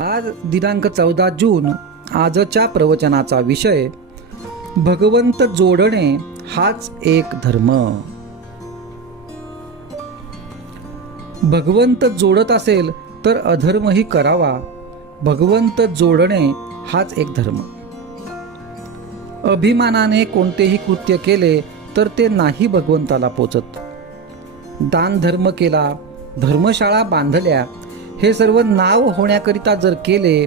आज दिनांक 14 जून आजच्या प्रवचनाचा विषय भगवंत जोडणे हाच एक धर्म. भगवंत जोडत असेल तर अधर्मही करावा. भगवंत जोडणे हाच एक धर्म. अभिमानाने कोणतेही कृत्य केले तर ते नाही भगवंताला पोचत. दान धर्म केला, धर्मशाळा बांधल्या, हे सर्व नाव होण्याकरिता जर केले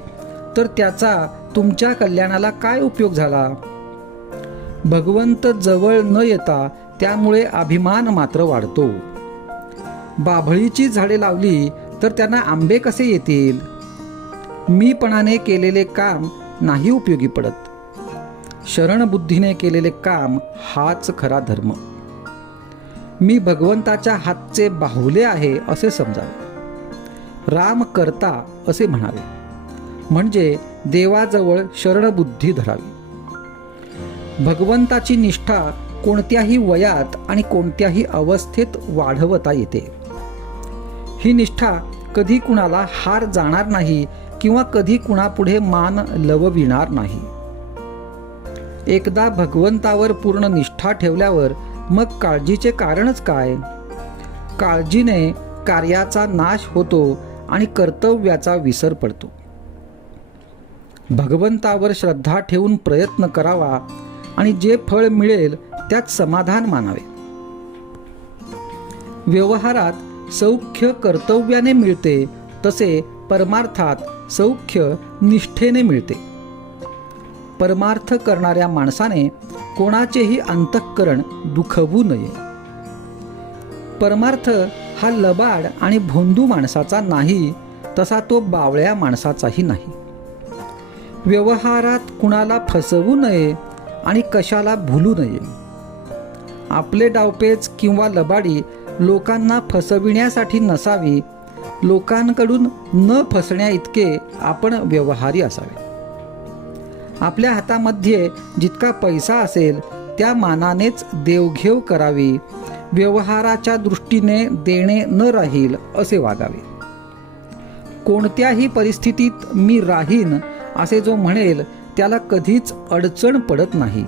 तर त्याचा तुमच्या कल्याणाला काय उपयोग झाला? भगवंत जवळ न येता त्यामुळे अभिमान मात्र वाढतो. बाभळीची झाडे लावली तर त्यांना आंबे कसे येतील? मीपणाने केलेले काम नाही उपयोगी पडत. शरणबुद्धीने केलेले काम हाच खरा धर्म. मी भगवंताच्या हातचे बाहुले आहे असे समजावे. राम करता असे म्हणावे, म्हणजे देवाजवळ शरणबुद्धी धरावी. भगवंताची निष्ठा कोणत्याही वयात आणि कोणत्याही अवस्थेत वाढवता येते. ही निष्ठा कधी कुणाला हार जाणार नाही किंवा कधी कुणापुढे मान लवविणार नाही. एकदा भगवंतावर पूर्ण निष्ठा ठेवल्यावर मग काळजीचे कारणच काय? काळजीने कार्याचा नाश होतो आणि कर्तव्याचा विसर पडतो. भगवंतावर श्रद्धा ठेवून प्रयत्न करावा आणि जे फळ मिळेल त्यात समाधान मानावे. व्यवहारात सौख्य कर्तव्याने मिळते, तसे परमार्थात सौख्य निष्ठेने मिळते. परमार्थ करणाऱ्या माणसाने कोणाचेही अंतःकरण दुखवू नये. परमार्थ हा लबाड आणि भोंदू माणसाचा नाही, तसा तो बावळ्या माणसाचाही नाही. व्यवहारात कुणाला फसवू नये आणि कशाला भुलू नये. आपले डावपेच किंवा लबाडी लोकांना फसविण्यासाठी नसावी. लोकांकडून न फसण्या इतके आपण व्यवहारी असावे. आपल्या हातामध्ये जितका पैसा असेल त्या मानानेच देवघेव करावी. व्यवहाराच्या दृष्टीने देणे न राहील असे वागावे. कोणत्याही परिस्थितीत मी राहीन असे जो म्हणेल त्याला कधीच अडचण पडत नाही.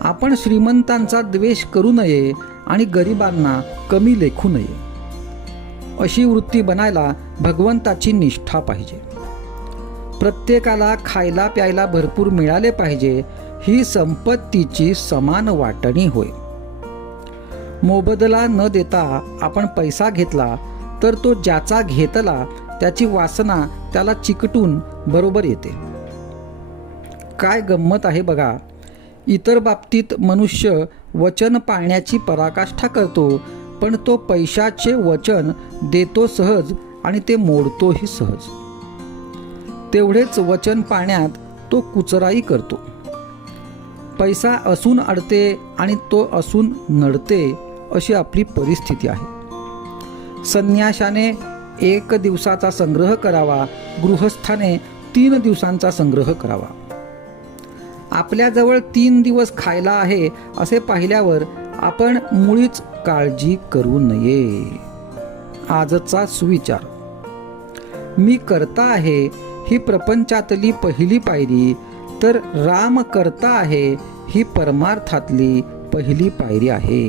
आपण श्रीमंतांचा द्वेष करू नये आणि गरिबांना कमी लेखू नये. अशी वृत्ती बनायला भगवंताची निष्ठा पाहिजे. प्रत्येकाला खायला प्यायला भरपूर मिळाले पाहिजे, ही संपत्तीची समान वाटणी होय. मोबदला न देता आपण पैसा घेतला तर तो ज्याचा घेतला त्याची वासना त्याला चिकटून बरोबर येते. काय गंमत आहे बघा. इतर बाबतीत मनुष्य वचन पाळण्याची पराकाष्ठा करतो, पण तो पैशाचे वचन देतो सहज आणि ते मोडतोही सहज. तेवढेच वचन पाळण्यात तो कुचराई करतो. पैसा असून अडते आणि तो असून नडते, अशी आपली परिस्थिती आहे. संन्याशाने 1 दिवसाचा संग्रह करावा, गृहस्थाने 3 दिवसांचा संग्रह करावा. आपल्याजवळ 3 दिवस खायला आहे असे पाहिल्यावर आपण मुळीच काळजी करू नये. आजचा सुविचार. मी करता आहे ही प्रपंचातली पहिली पायरी, तर राम करता आहे ही परमार्थातली पहिली पायरी आहे.